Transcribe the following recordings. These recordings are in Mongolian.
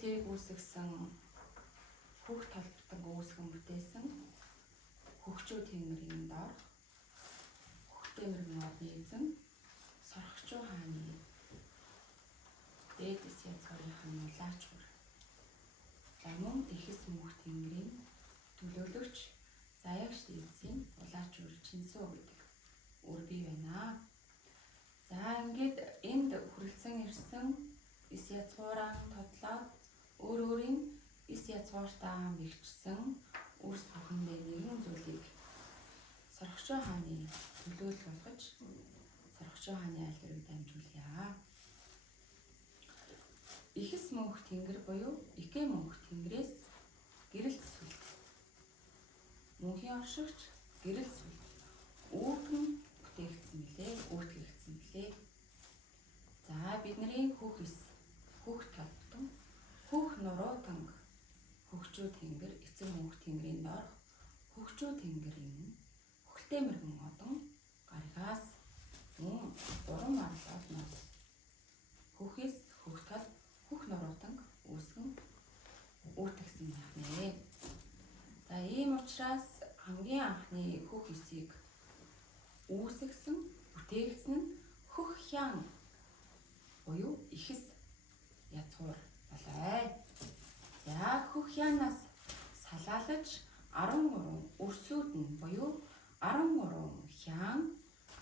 зүйлийг үүсгэсэн хөх толботон үүсгэн бүтээсэн хөгчөө тэнгэрийн дор хөхтэй мөргөн одны эзэн сорхчуу хааны дээдэс язгарын улаач бүр за мөн дэхс мөнх тэнгэрийн төлөөлөгч заяагч эзэн улаач бүр чинсөө гэдэг үр бий байна. За ингээд энд хүрэлцэн ирсэн эс язгуураа тодлоод өөрийн эс язгууртаа бэхжсэн үрс бүхэндээ нэгэн зүйлийг сорхчоо хааны төлөөлөл болгож сорхчоо хааны айлдварыг дамжуулъя. Ихэс мөнх тэнгэр буюу Ике мөнх тэнгэрээс гэрэл сүл. Мөнхийн оршигч гэрэл сүл. Үүргэн бүтээгдсэн билээ, үүртгэгдсэн билээ. За бидний хөх толботон хөх нуруутан хөгчөө тэнгэр эцэг мөнх тэнгэрийн дор хөгчөө тэнгэрийн хөхтэй мөргөн одон гаригаас мөн уран арлоосноос хөхөөс хөхтөл хөх нуруутан үүсгэн үүртгсэн яхнэ. За ийм учраас хамгийн анхны хөх эсийг үүсгэсэн бүтээгдсэн нь хөх хян буюу ихэс язгуур болоо. За хөх хянаас салаалж 13 өрсүүд нь буюу 13 хян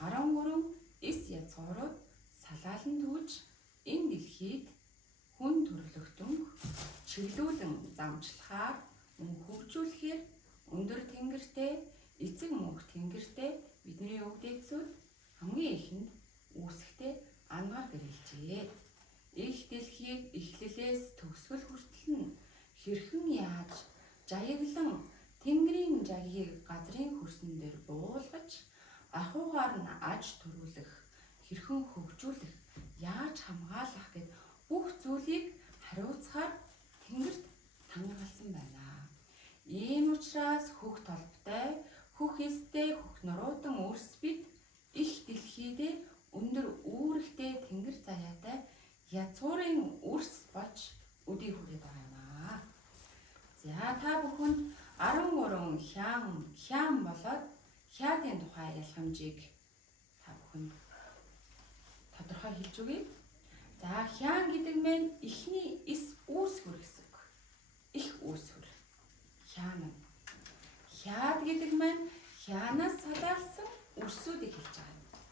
13 эс язгуурууд салаалан түүж энэ дэлхийд хүн төрлөختөн чиглүүлэн замчлахаар мөн хөгжүүлэхээр өндөр тэнгэртэй эцэг мөнх тэнгэртэй бидний өвдөөцүүд хамгийн ихэнд үүсэхдээ ангаар гэрэлжээ. Их дэлхийг эхлэлээс төгсгөл хүртэл нь хэрхэн яаж жаяглан тэнгэрийн жагийг газрын хөрсөн дээр буулгаж ахуйгаар нь аж төрүүлэх хэрхэн хөгжүүлэх яаж хамгаалах гэд бүх зүйлийг хариуцахаар тэнгэрт тангалсан байна. Ийм учраас хөх толботой хөх эстэй хөх нуруутан өрс бид их дэлхийдээ өндөр үүрэгтэй тэнгэр заяатай язгуурын үрс болж өдий хүрээд байна. За та бүхэнд 13 хян болоод хяадын тухай ялгамжийг та бүхэнд тодорхой хэлж өгье. За хян гэдэг нь эхний эс үүсвэр гэсэн үг. Их үүсвэр. Хян. Хяад гэдэг нь хянаас салаалсан өрсүүдийг хэлж байгаа.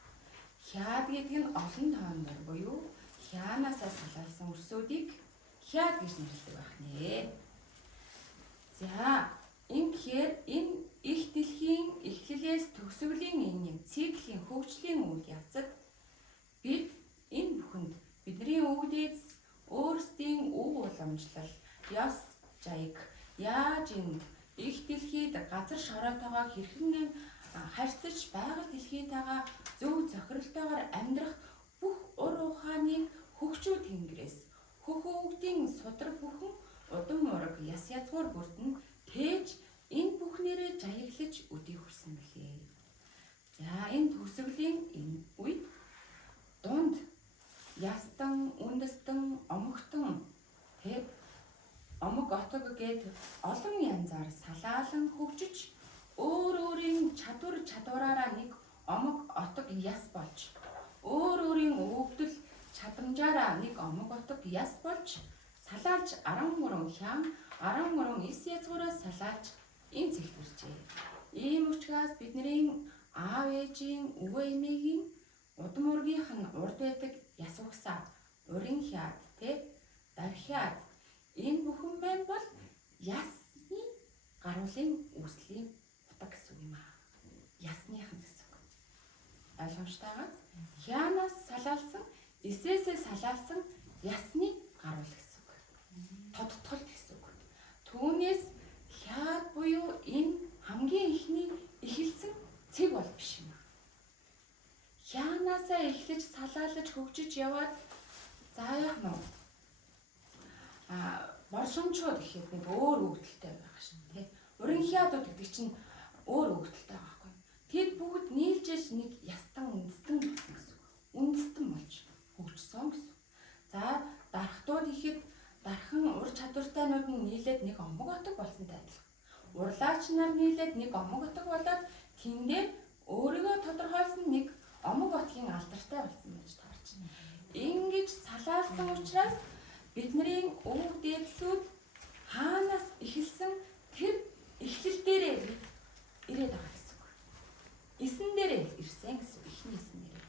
Хяад гэдэг нь олон тооноор буюу хянаас салаалсан өрсүүдийг хяад гэж нэрлэдэг байх нэ. За тэгэхээр энэ их дэлхийн эхлэлээс төгсгөлийн энэ циклийн хөгжлийн үйл явцад бид энэ бүхэнд бидний өвдөц өөрсдийн өв уламжлал ёс жаяг яаж энд их дэлхийд газар шороотойгоо хэрхэн харьцаж байгаль дэлхийтэйгээ зөв зохиролтойгоор амьдрах бүх ур ухааныг хөгчөө тэнгэрээс хөх өвгдийн судар бүхэн удам мураг яс язгуур бүрдэн тээж энэ бүхнээрээ жаяглаж өдий хүрсэн билээ. За энэ төгсгөлийн энэ үед дунд ястан, үндэстэн, омогтон омог отог гээд олон янзаар салаалан хөгжиж өөрийн чадвараараа нэг омог отог яс болж өөрийн өвгдөл чадамжаараа нэг омог отог яс болж салаалж 13 хян 13 эс язгуураас салаалж энэ зэгт иржээ. Ийм учраас бидний аав ээжийн өвөө эмээгийн удам ургийнх нь урд байдаг яс угсаа урийн хяад дархиад энэ бүхэн байна бол ясны гаруулын үүслийн утга гэсэн үг юм аа. Ясныхан гэсэн үг. Ойлгомжтой байгаа. Хянаас салаалсан эсээсээ салаалсан ясны гаруул гэсэн үг. Тодтгол гэсэн үг. Түүнээс хяад буюу энэ хамгийн ихний эхэлсэн цэг бол биш юм. Хянаасаа эхлэж салаалж хөгжиж яваад заах нь боршомчууд гэхэд нэг өөр өвдөлттэй байгаа шин тий. Уран хяадууд гэдэг чинь өөр өвдөлттэй байгаа байхгүй. Тэд бүгд нийлжээж нэг ястан үндэстэн гэсэн үг. Үндэстэн болж хөгжсөн гэсэн. За дархтууд ихэд дархан ур чадвартайнууд нь нийлээд нэг омог отог болсонтой адилхан. Урлаач нар нийлээд нэг омог отог болоод тэндээ өөрийгөө тодорхойлсон нэг омог отгийн алдартай болсон гэж таарч байна. Ингэж салаалсан учраас бидний өв дээдсүүд хаанаас эхэлсэн тэр эхлэл дээрээ ирээд байгаа гэсэн үг. Эсэн дээрээ ирсэн гэсэн ихний эсэн дээрээ.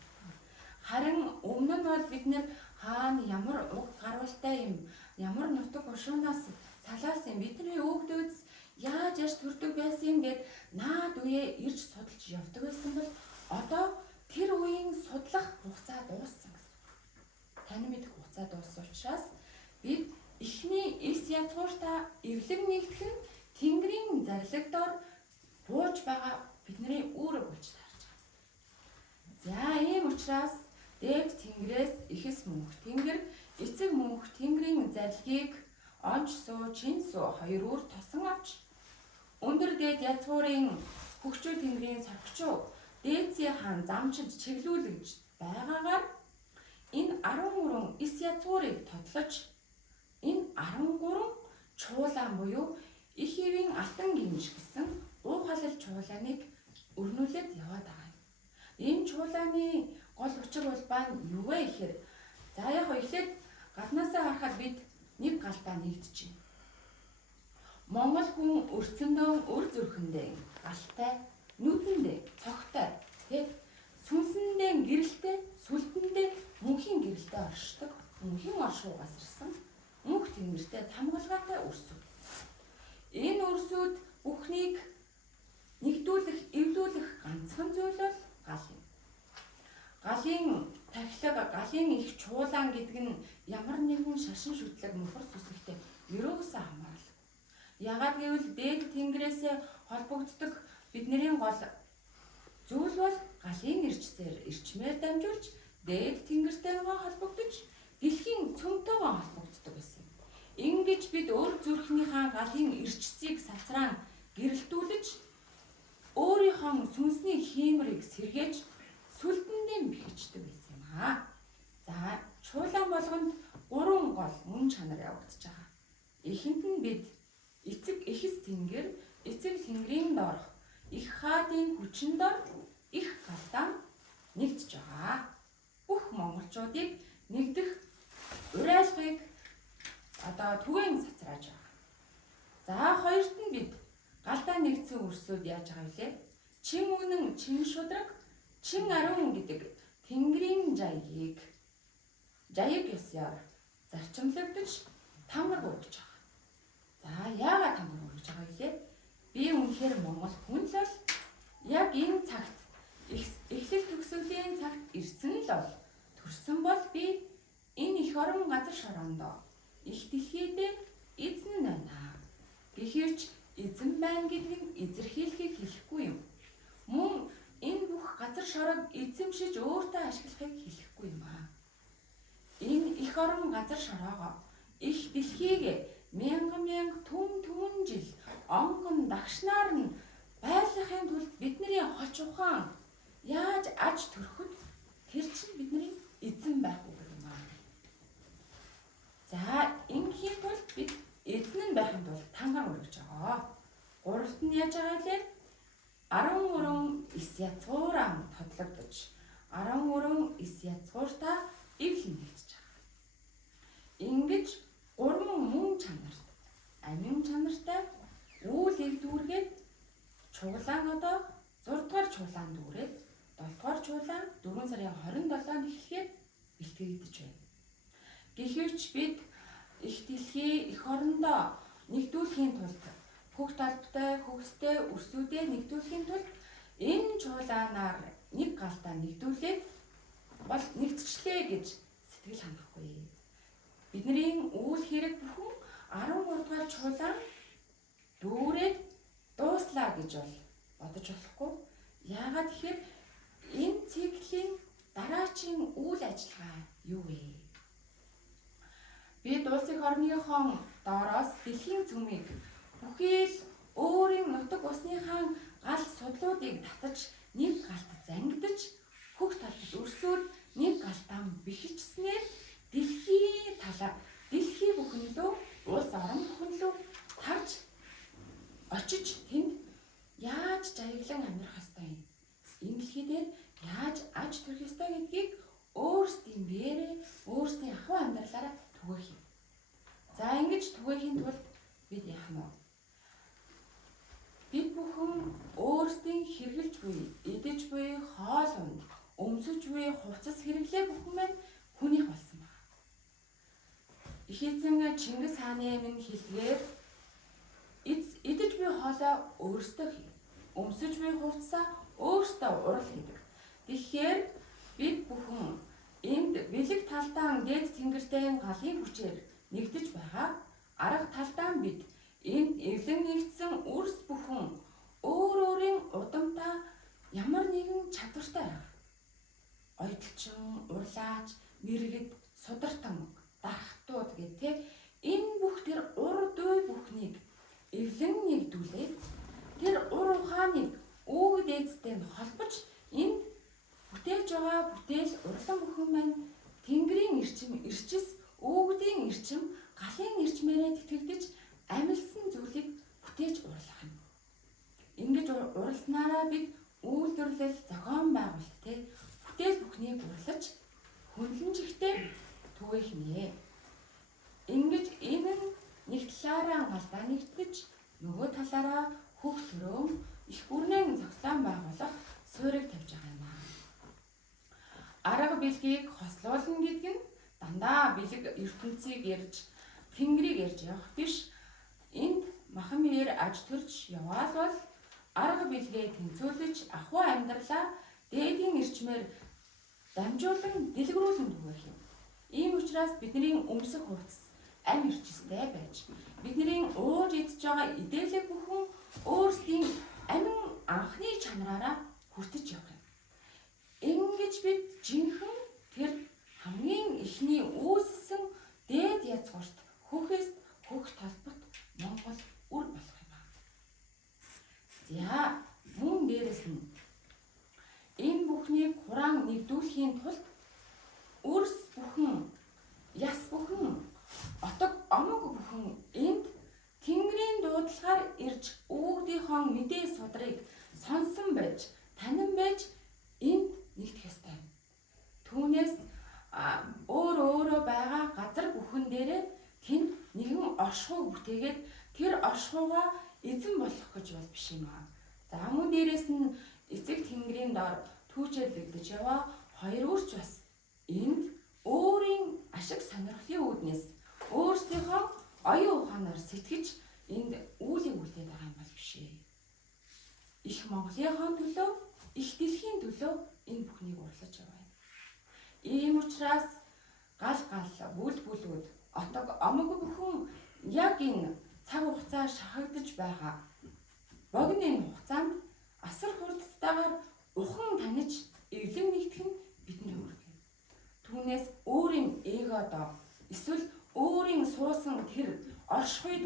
Харин өмнө нь бол бид нэр хаана ямар уг гарвалтай юм, ямар нутаг хошуунаас салаалсан бидний өв дээдс яаж төрдөг байсан гэд наад үе ирж судалж явдаг байсан бол одоо тэр үеийн судлах хугацаа дууссан гэсэн. Таны мэдэх хугацаа дууссан учраас бид эхний эс язгууртаа эвлэг нэгдэх нь Тэнгэрийн зарлагдор бууж байгаа бидний үүрэг болж таарч байгаа. За ийм учраас дээд Тэнгэрээс ихэс мөнх Тэнгэр, эцэг мөнх Тэнгэрийн зарилгийг онч суу, чин суу хоёр үр тосон авч өндөр дээд язгуурын хөгчөө Тэнгэрийн соргочоо дээдсийн хаан замчилж чиглүүлж байгаагаар энэ 13 эс язгуурыг тодлож энэ 13 чуулаан буюу их хэвийн алтан гимж гэсэн уухалал чуулааныг өрнүүлээд яваад байгаа юм. Энэ чуулааны гол учир улбаа нь юу вэ гэхээр за яг эхлээд гаднаасаа харахад бид нэг галдаа нэгдэж байна. Монгол хүн өрцөндөө өр зүрхэндээ галтай, нүдэндээ цогтой, сүнсэндээ гэрэлтэй, сүлдэндээ мөнхийн гэрэлтэй оршдог, мөнхийн оршуугаас ирсэн мөнх Тэнгэртэй тамгалгаатай өрсөд. Энэ өрсөд бүхнийг нэгдүүлэх, эвлүүлэх ганцхан зүйл бол гал юм. Галын тахилга, галын их чуулаан гэдэг нь ямар нэгэн шашин шүтлэг мөхөр сүсэгтэй ерөөсөө хамаарал. Ягаад гэвэл дээд Тэнгэрээс холбогддог бидний гол зүйл бол галын ирчмээр дамжуулж дээд Тэнгэртэйгээ холбогдож дэлхийн цөмтөөгөө холбогддог байсан. Ингэж бид өөр зүрхнийхээ галын ирчсийг сацраан гэрэлтүүлж өөрийнхөө сүнсний хиймрийг сэргээж сүлдэндээ бэхждэг байсан юм аа. За чуулаан болгонд 3 гол мөн чанар явагдаж байгаа. Эхэнд нь бид эцэг эхэс Тэнгэр, эцэг Тэнгэрийн доорх их хаадын хүчин дор их галдаан нэгдэж байгаа. Бүх монголчуудыг нэгдэх уриалгыг одоо түгээн сацрааж байгаа. За хоёрт нь бид галдаа нэгдсэн өрсөд яаж байгаа вэ? Чин үнэн, чин шудраг, чин ариун гэдэг Тэнгэрийн жаяг ёсоор зарчимлагдаж тамгар гуйж байгаа. За яагаад тамгар гуйж байгаа вэ? Би үнэхээр монгол хүн л бол яг энэ цагт эхлэл төгсгөлийн цагт ирсэн л бол төрсөн бол би энэ их орон газар шороондоо их дэлхийд эзэн байна. Гэхэрч эзэн байна гэдэг нь эзэрхийлэхийг хэлэхгүй юм. Мөн энэ бүх газар шороог эзэмшиж өөртөө ашиглахыг хэлэхгүй юм аа. Энэ их орон газар шороогоо их дэлхийг мянган түмэн жил онгон дагшнаар нь байлгахын тулд бидний хоч ухаан яаж аж төрөхөд тэр чинь бидний эзэн байх үг юм аа. За ингийн тулд бид эзэн нь байхын тулд тангар өргөж байгаа. Гуравт нь яаж байгаа вэ? 13 эс язгуураа тодлогдож 13 эс язгууртаа эвлэн нэгдэж байгаа. Ингэж 3 мөн чанарт амин чанартай үйл дүүргээд чуулаан одоо 6 дугаар чуулаан дүүрээд 7 дугаар чуулаан 4 сарын 27-нд эхлэхэд бэлтгэгдэж байна. Гэхэрч бид их дэлхий их орондоо нэгдүүлэхийн тулд хөх талбтай, хөгстэй, өрсүүдээ нэгдүүлэхийн тулд энэ чуулаанаар нэг галдаа нэгдүүлээд бол нэгтчлээ гэж сэтгэл ханахгүй. Бидний үйл хэрэг бүхэн 13 дугаар чуулаан дүүрээд дууслаа гэж бол бодож болохгүй. Яагаад тэгэхээр энэ циклийн дараачийн үйл ажиллагаа юу вэ? Бид улс их орныхон доороос дэлхийн цөмийг бүхий л өөрийн нутаг усныхаа гал судлуудыг татаж нэг галт зангидаж хөх талд өрсөд нэг галтаа бэхжснээр дэлхий бүхэн лөө өөрсдийн ахуй амьдралаараа түгээх юм. За ингэж түгээхийн тулд бид яах нь вэ? Бид бүхэн өөрсдийн хэрглэж буй, идэж буй хоол унд, өмсөж буй хувцас хэрэглээ бүхэн маань хүнийх болсон байна. Их эзэн Чингис хааны минь хэлгээр идэж буй хоолоо өөрсдөө хий. Өмсөж буй хувцасаа өөрсдөө урал хийдэг. Тэгэхээр бид бүхэн энд бэлэг талдаа дээд тэнгэртэй галын хүчээр нэгдэж байгаа. Арга талдаа бид энд эвлэн нэгдсэн үрс бүхэн өөр өөрийн удамтай ямар нэгэн чадвартай байгаа. Ойдлчин, урлаач, мэргэд, судартан, дархтууд гэх энэ бүх тэр ур дүй бүхнийг эвлэн нэгдүүлээд тэр ур ухааныг өвөг дээдтэй холбож энд бүтээж байгаа бүтээл урлан бүхэн маань Тэнгэрийн эрчим, эрчис, өвгдийн эрчим, галын эрчмээрээ тэтгэгдэж амилсан зүйлийг бүтээж урлах юм. Ингэж уралснараа бид үйлдвэрлэл, зохион байгуулалт бүтээл бүхнийг урлаж хөндлөмжтэй түгээх нэ. Ингэж энэ нь нэг талаараа галдаа нэгтгэж нөгөө талаараа хөх төрөм их бүрнэн зохион байгуулах суурийг тавьж байгаа юм. Арга бэлгийг хослуулна гэдэг нь дандаа бэлэг ертөнцийг ярьж Тэнгэрийг ярьж явах биш. Энд махан биеэр аж төрж яваал бол арга бэлгээ тэнцвэрлэж ахуй амьдралаа дээдийн эрчмээр дамжуулан дэлгэрүүлэн түгэх юм. Ийм учраас бидний өмсөх хувцас амь эрчистэй байж бидний ууж идж байгаа идэлэг бүхэн өөрсдийн амин анхны чанараараа хүртэж явах юм. Ингэж бид жинхэнэ тэр хамгийн ихний үүссэн дээд язгуурт хөхөөс хөх талбарт Монгол үр болох юм. За мөн дээрэс нь энэ бүхнийг хураан нэгдүүлэхийн тулд үрс бүхэн, яс бүхэн, отог омог бүхэн энд Тэнгэрийн дуудлагаар ирж өвгдийнхөө мэдээ судрыг сонсон байж, танин байж энд нэгдэх ёстой. Түүнээс өөр өөрөө байгаа газар бүхэн дээрээ тэнд нэгэн оршихуйг бүтээгээд тэр оршихуйгаа эзэн болох гэж бол биш юм аа. За мөн дээрэс нь эцэг Тэнгэрийн дор түүчэлэгдэж яваа хоёр үрч бас энд өөрийн ашиг сонирхлын үүднээс өөрсдийнхөө оюун ухаанаар сэтгэж энд үүлийг үлдээд байгаа юм бол биш ээ. Их Монголынхон төлөө, их дэлхийн төлөө энэ бүхнийг урлаж яваа юм. Ийм учраас гал бүлүүд, отог омог бүхэн яг энэ цаг хугацаа шахагдж байгаа богино энэ хугацаанд асар хурдтайгаар ухан таниж эвлэн нэгдэх нь бидний үүрэг юм. Түүнээс өөрийн эгодоо эсвэл өөрийн суусан тэр оршихуйд